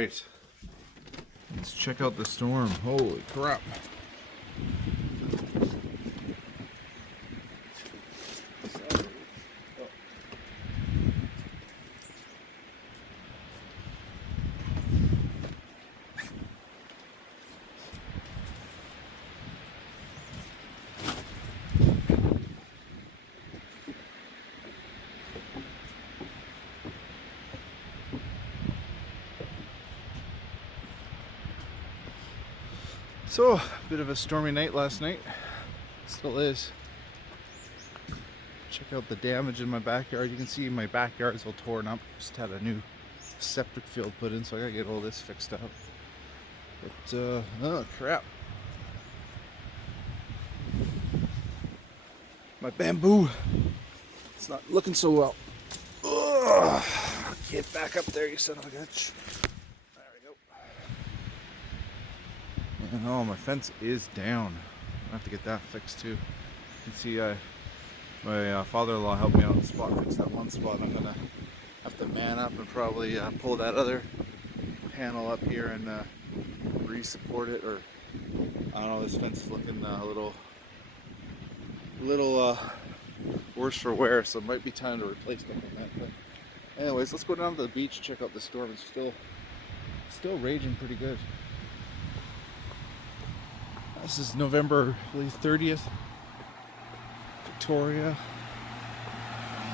right, let's check out the storm. Holy crap. So, a bit of a stormy night last night. Still is. Check out the damage in my backyard. You can see my backyard's all torn up. Just had a new septic field put in, so I gotta get all this fixed up. But, oh crap. My bamboo, it's not looking so well. Ugh. Get back up there, you son of a bitch. There we go. And oh, my fence is down. I have to get that fixed too. You can see my father-in-law helped me out in the spot, fix that one spot. I'm gonna have to man up and probably pull that other panel up here and re-support it, or I don't know. This fence is looking a little worse for wear, so it might be time to replace them on that. But anyways, let's go down to the beach, check out the storm. It's still raging pretty good. This is November, I believe, 30th. Victoria.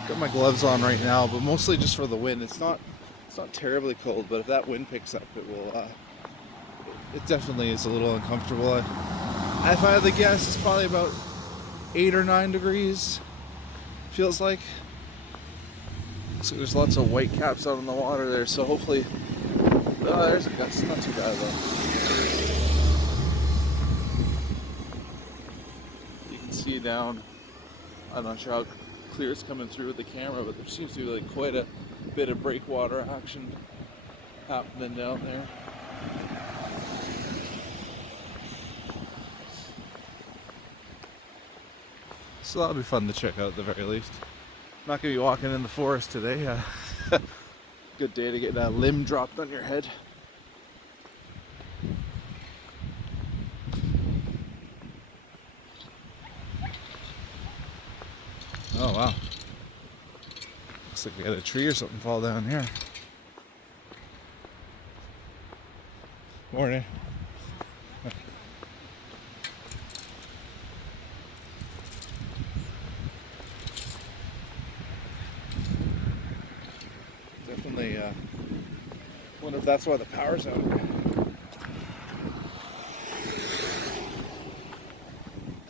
Got my gloves on right now, but mostly just for the wind. It's not terribly cold, but if that wind picks up, it will. It definitely is a little uncomfortable. If I had to guess, it's probably about 8 or 9 degrees. Feels like. So there's lots of white caps out in the water there. So hopefully, there's a gust. Not too bad though. See down, I'm not sure how clear it's coming through with the camera, but there seems to be like quite a bit of breakwater action happening down there. So that'll be fun to check out at the very least. I'm not going to be walking in the forest today. Good day to get a limb dropped on your head. Oh wow. Looks like we had a tree or something fall down here. Morning. Definitely wonder if that's why the power's out.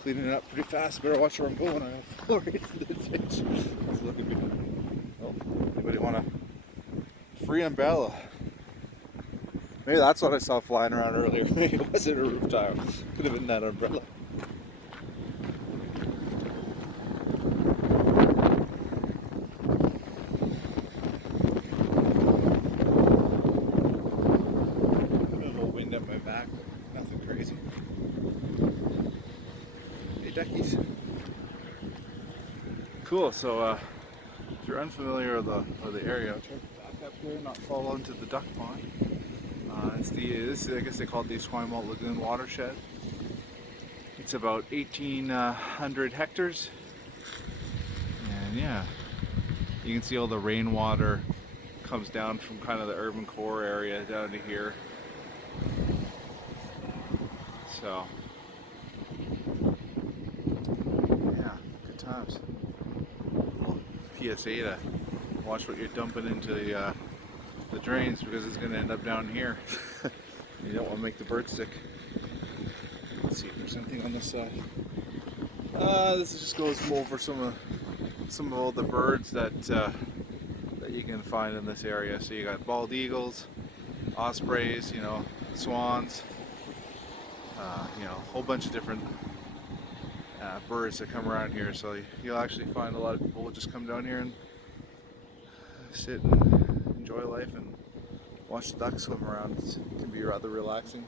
Cleaning it up pretty fast. Better watch where I'm going. I fall right into the ditch. Let's look at me. Oh, anybody want a free umbrella? Maybe that's what I saw flying around earlier. Maybe it wasn't a roof tile. Could have been that umbrella. A bit of a wind up my back, but nothing crazy. Duckies. Cool. So if you're unfamiliar with the area, I'll try to back up here, not fall into the duck pond. This I guess they call it the Esquimalt Lagoon watershed. It's about 1,800 hectares, and yeah, you can see all the rainwater comes down from kind of the urban core area down to here. So. Times. PSA to watch what you're dumping into the drains, because it's going to end up down here. You don't want to make the birds sick. Let's see if there's anything on this side. This just goes over some of all the birds that you can find in this area. So you got bald eagles, ospreys, swans, a whole bunch of different birds that come around here. So you'll actually find a lot of people will just come down here and sit and enjoy life and watch the ducks swim around. It can be rather relaxing.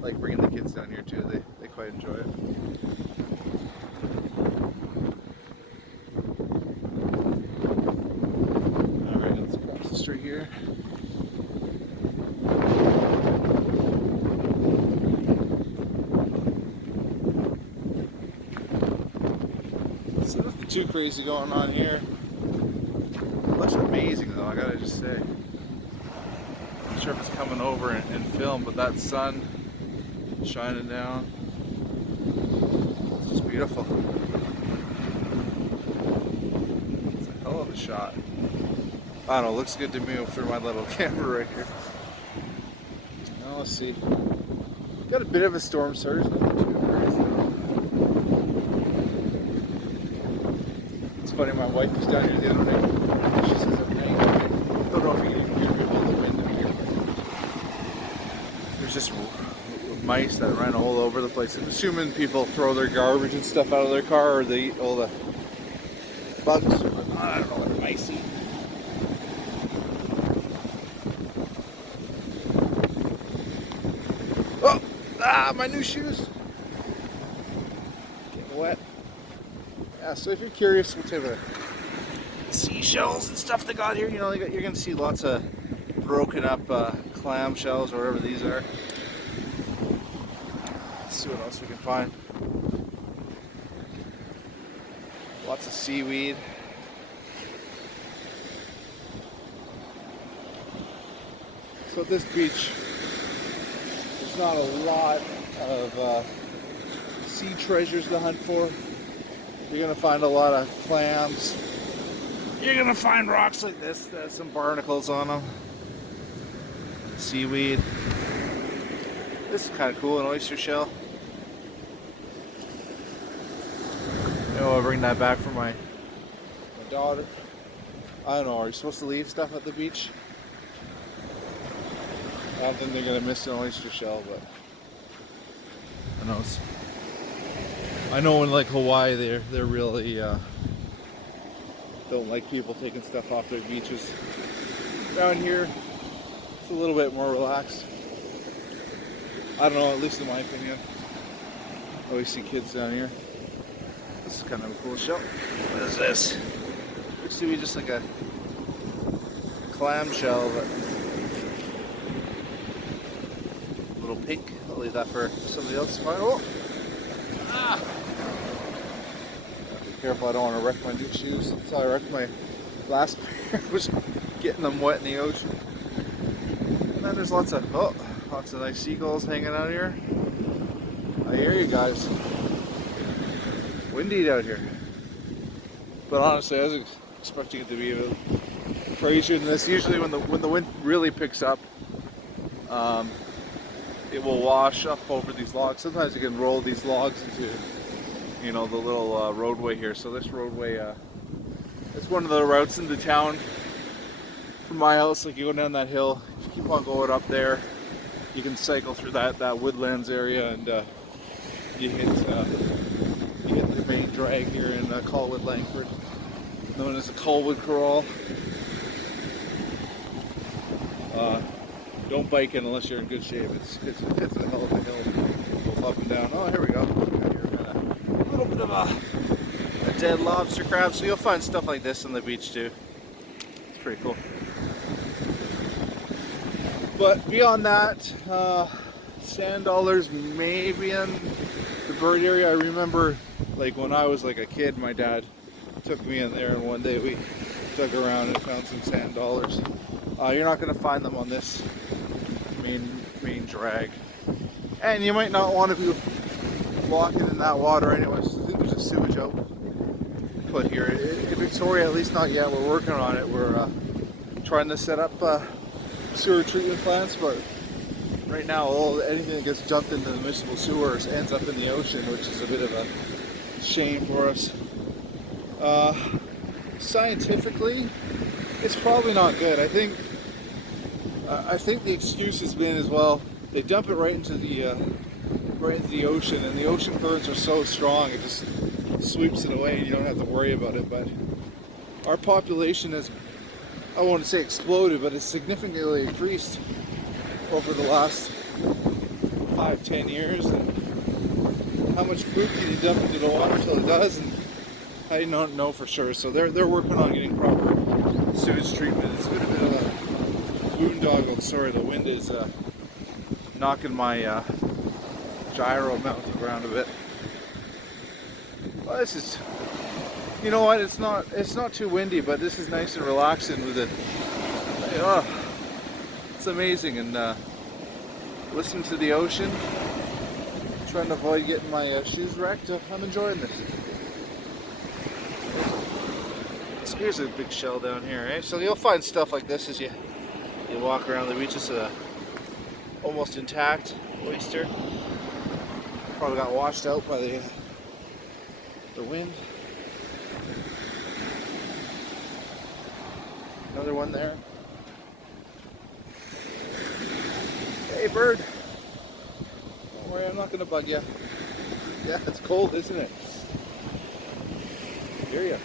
Like bringing the kids down here too. They quite enjoy it. Alright, let's cross the street here. too crazy going on here. Looks amazing though, I gotta just say. Not sure if it's coming over in film, but that sun shining down. It's just beautiful. It's a hell of a shot. I don't know, looks good to me through my little camera right here. Now let's see. Got a bit of a storm surge, nothing too crazy. It's funny, my wife was down here the other day. She says it's raining. I don't know if you can even hear all the wind in here. There's just mice that ran all over the place. I'm assuming people throw their garbage and stuff out of their car, or they eat all the bugs. I don't know what the mice eat. Oh! Ah! My new shoes! Getting wet. Yeah, so if you're curious what type of seashells and stuff they got here, you know, you're going to see lots of broken up clam shells or whatever these are. Let's see what else we can find. Lots of seaweed. So at this beach, there's not a lot of sea treasures to hunt for. You're going to find a lot of clams. You're going to find rocks like this that have some barnacles on them. Seaweed. This is kind of cool, an oyster shell. You know, I'll bring that back for my daughter. I don't know, are you supposed to leave stuff at the beach? I don't think they're going to miss an oyster shell, but who knows. I know in like Hawaii they're really don't like people taking stuff off their beaches. Down here it's a little bit more relaxed. I don't know, at least in my opinion. I always see kids down here. This is kind of a cool shell. What is this? Looks to be just like a clam shell, but a little pink. I'll leave that for somebody else to find. Oh! Ah! Be careful, I don't want to wreck my new shoes. That's how I wrecked my last pair, was getting them wet in the ocean. And then there's lots of nice seagulls hanging out here. I hear you guys. Windy out here. But honestly, I was expecting it to be a bit crazier than this. Usually when the wind really picks up, it will wash up over these logs. Sometimes you can roll these logs into, you know, the little roadway here. So this roadway, it's one of the routes into town from my house. Like you go down that hill, if you keep on going up there, you can cycle through that woodlands area, and you hit the main drag here in Colwood Langford, known as the Colwood Corral. Don't bike in unless you're in good shape. It's a hell of a hill, both up and down. Oh, here we go. A little bit of a dead lobster crab. So you'll find stuff like this on the beach too. It's pretty cool. But beyond that, sand dollars maybe in the bird area. I remember, like when I was like a kid, my dad took me in there, and one day we dug around and found some sand dollars. You're not going to find them on this main drag, and you might not want to be walking in that water anyways. I think there's a sewage output here in Victoria, at least not yet. We're working on it. We're trying to set up sewer treatment plants, but right now anything that gets dumped into the municipal sewers ends up in the ocean, which is a bit of a shame for us. Scientifically, it's probably not good. I think the excuse has been as well, they dump it right into the ocean, and the ocean currents are so strong it just sweeps it away and you don't have to worry about it. But our population has, I won't say exploded, but it's significantly increased over the last 5-10 years. And how much poop can you dump into the water until it does? And I don't know for sure. So they're working on getting proper sewage treatment. It's been a bit of a boondoggle. Sorry, the wind is knocking my gyro mount around a bit. Well, this is You know what? It's not too windy, but this is nice and relaxing with it. Oh, it's amazing, and listen to the ocean. Trying to avoid getting my shoes wrecked. I'm enjoying this. So here's a big shell down here, eh? So you'll find stuff like this as you walk around the beach. It's a almost intact oyster. Probably got washed out by the wind. Another one there. Hey bird. Don't worry, I'm not gonna bug you. Yeah, it's cold, isn't it? I hear ya.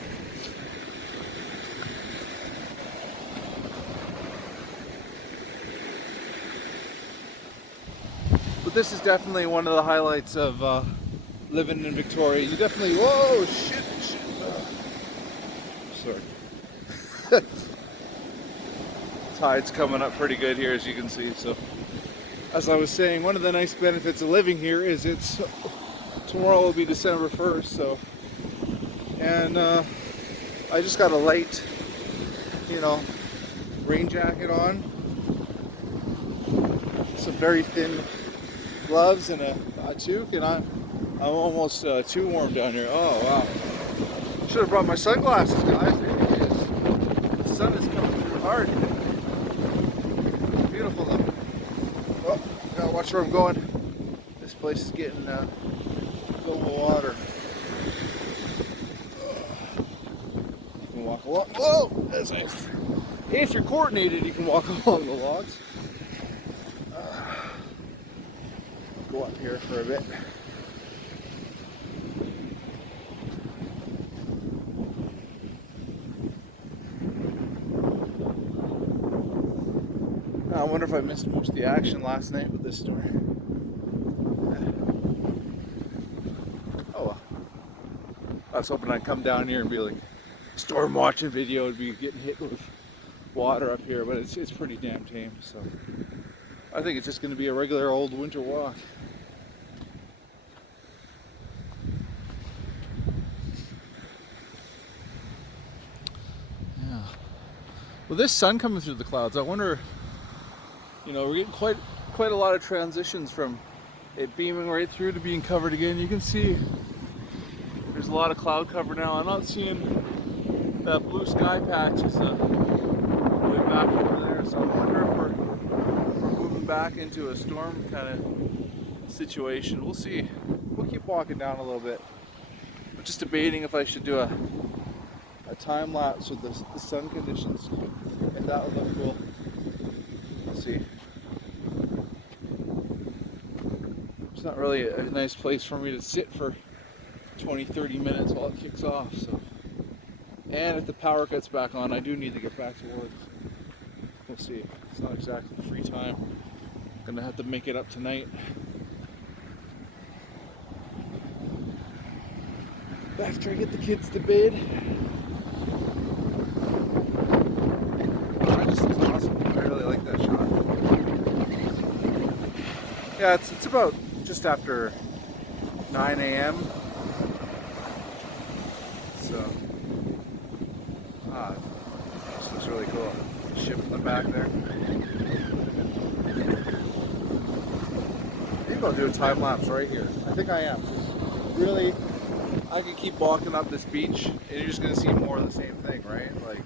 But this is definitely one of the highlights of living in Victoria. You definitely, whoa, shit. Sorry. Tide's coming up pretty good here, as you can see. So, as I was saying, one of the nice benefits of living here is tomorrow will be December 1st. So, and I just got a light, rain jacket on, some very thin gloves and a toque, and I'm almost too warm down here. Oh wow! Should have brought my sunglasses, guys. There it is. The sun is coming through hard. Beautiful though. Oh, gotta watch where I'm going. This place is getting filled with water. You can walk along. Whoa! That's nice. If you're coordinated, you can walk along the logs. Go up here for a bit. I wonder if I missed most of the action last night with this storm. Oh well. I was hoping I'd come down here and be like, storm watching video would be getting hit with water up here, but it's pretty damn tame, so I think it's just going to be a regular old winter walk. Yeah. Well, this sun coming through the clouds, I wonder, we're getting quite a lot of transitions from it beaming right through to being covered again. You can see there's a lot of cloud cover now. I'm not seeing that blue sky patch is way back over there, so I wonder if we're moving back into a storm kind of situation. We'll see. We'll keep walking down a little bit. I'm just debating if I should do a time lapse with the sun conditions, if that would look cool. We'll see. It's not really a nice place for me to sit for 20-30 minutes while it kicks off, so. And if the power gets back on, I do need to get back to work. We'll see. It's not exactly free time. I'm gonna have to make it up tonight. After I get the kids to bed. That just is awesome. I really like that shot. Yeah, it's about just after 9 a.m. So, this looks really cool. Ship in the back there. Maybe I'll do a time lapse right here. I think I am. Really, I could keep walking up this beach, and you're just gonna see more of the same thing, right? Like,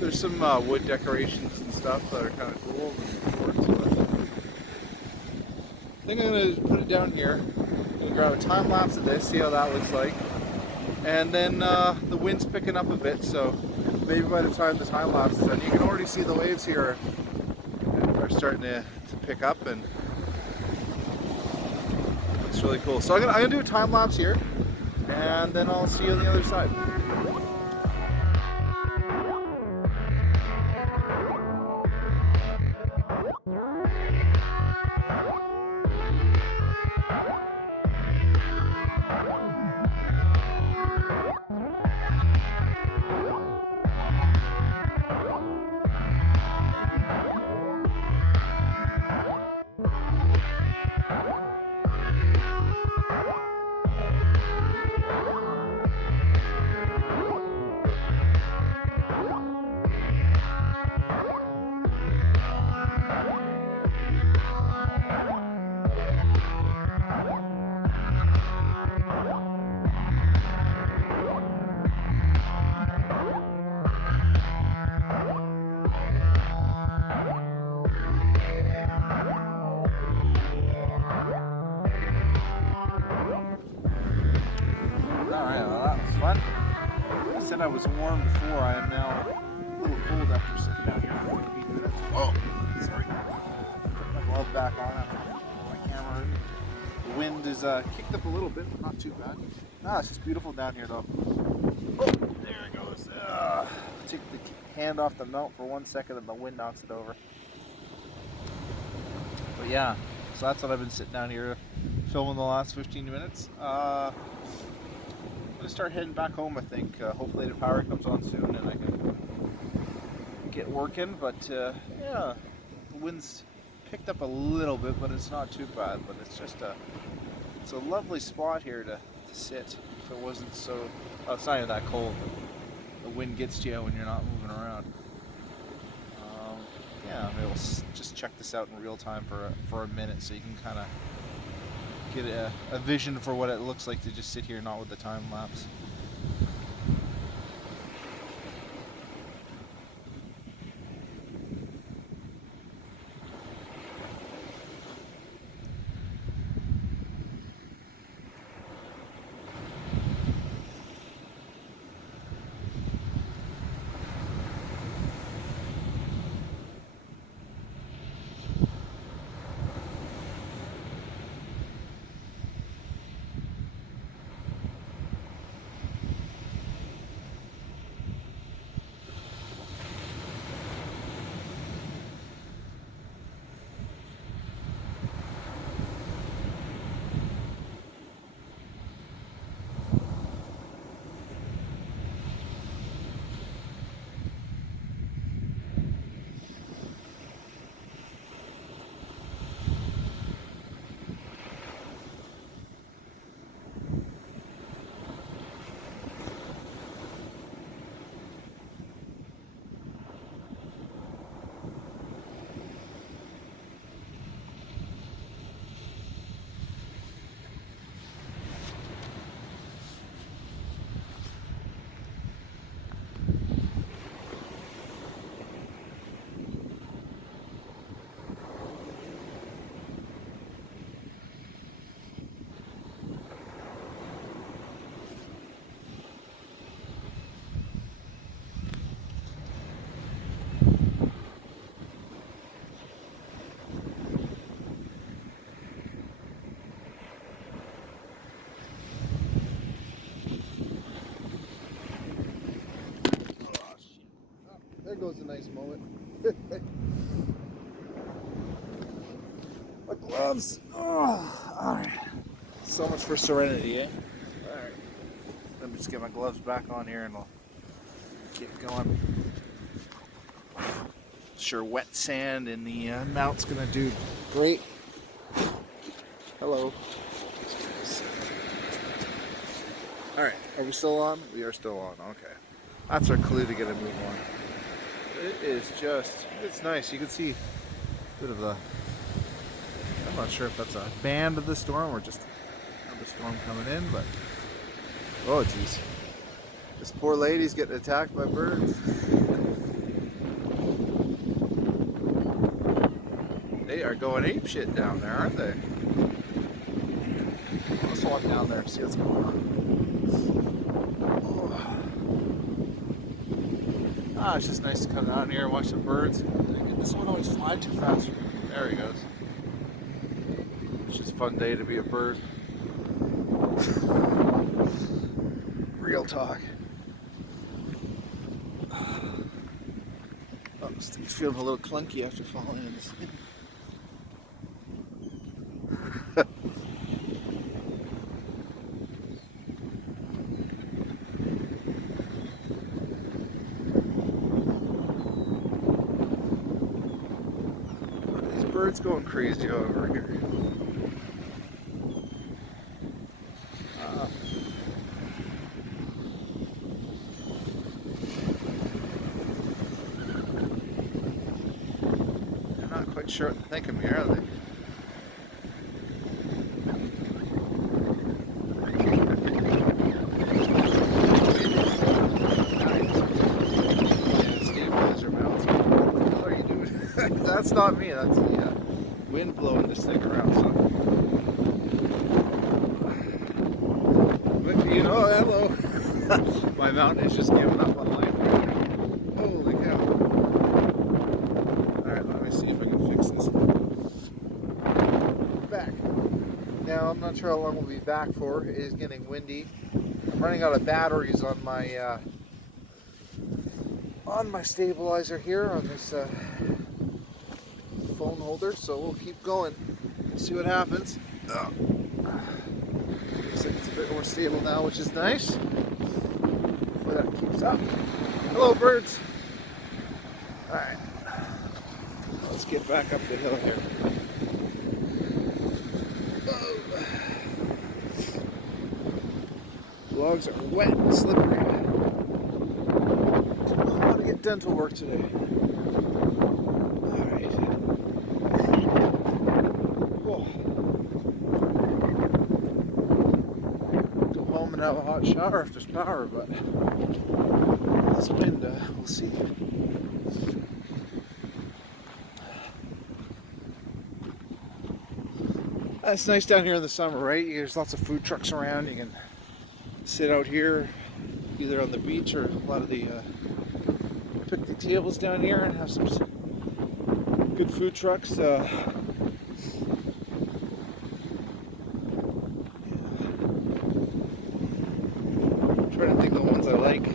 there's some wood decorations and stuff that are kind of cool. I think I'm gonna put it down here. I'm gonna grab a time lapse of this, see how that looks like. And then the wind's picking up a bit, so maybe by the time the time lapse is done, you can already see the waves here are starting to pick up, and it's really cool. So I'm gonna do a time lapse here, and then I'll see you on the other side. said I was warm before, I am now a little cold after sitting down here for 15 minutes. Oh, sorry. Put my glove back on after my camera. The wind is kicked up a little bit, but not too bad. It's just beautiful down here though. Oh, there it goes. Take the hand off the mount for 1 second and the wind knocks it over. But yeah, so that's what I've been sitting down here filming the last 15 minutes. I'm gonna start heading back home, I think. Hopefully the power comes on soon and I can get working. But yeah, the wind's picked up a little bit, but it's not too bad. But it's just it's a lovely spot here to sit. If it wasn't so, it's not even that cold, but the wind gets to you when you're not moving around. Yeah, maybe we'll just check this out in real time for a minute, so you can kind of get a vision for what it looks like to just sit here, not with the time lapse. There goes a nice mullet. My gloves. Oh, alright. So much for serenity, eh? Alright. Let me just get my gloves back on here and we'll get going. Sure, wet sand in the mount's gonna do great. Hello. Alright, are we still on? We are still on, okay. That's our clue to get a move on. It is just, it's nice. You can see a bit of the, I'm not sure if that's a band of the storm or just another storm coming in, but, oh geez. This poor lady's getting attacked by birds. They are going apeshit down there, aren't they? Let's walk down there and see what's going on. It's just nice to come down here and watch the birds. This one always flies too fast. There he goes. It's just a fun day to be a bird. Real talk. Oh, this thing's feeling a little clunky after falling in this thing. Birds going crazy over here. They're not quite sure what to think of me, are they? That's not me, that's the wind blowing this thing around. So. But, you know, hello. My mount has just given up on life. Holy cow. Alright, let me see if I can fix this. Back. Now, I'm not sure how long we'll be back for. It is getting windy. I'm running out of batteries on my stabilizer here, on this phone holder, so we'll keep going. We'll see what happens. Looks like it's a bit more stable now, which is nice. Hopefully that keeps up. Hello, birds. Alright, let's get back up the hill here. Logs are wet and slippery. I want to get dental work today. Alright. Whoa. Go home and have a hot shower if there's power, but this wind, we'll see. It's nice down here in the summer, right? There's lots of food trucks around. You can sit out here, either on the beach or a lot of the picnic tables down here, and have some good food trucks. Yeah. I'm trying to think of the ones I like.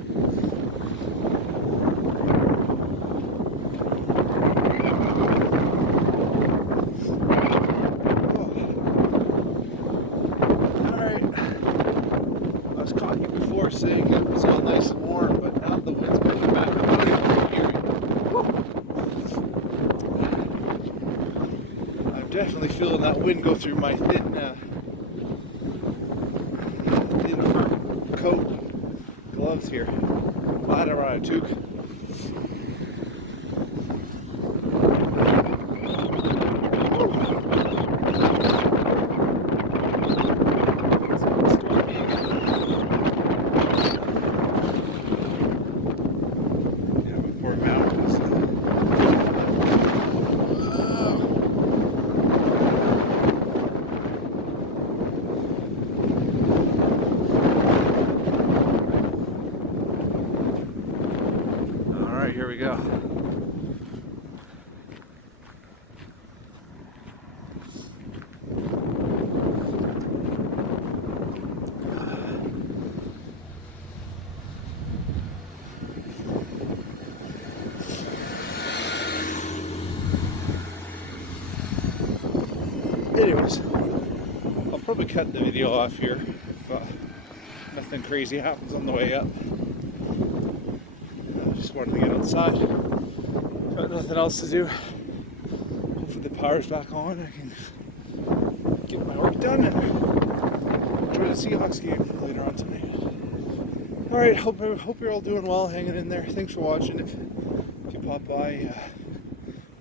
Saying it was all nice and warm, but now the wind's coming back. I'm not even hearing it. I'm definitely feeling that wind go through my thin fur coat, gloves here. Glad I brought a toque. Here we go. Anyways, I'll probably cut the video off here if nothing crazy happens on the way up. Just wanted to get outside. Got nothing else to do. Hopefully the power's back on. I can get my work done and enjoy the Seahawks game later on tonight. Alright, hope you're all doing well, hanging in there. Thanks for watching. If you pop by,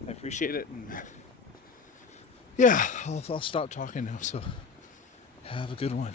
I appreciate it. And yeah, I'll stop talking now, so have a good one.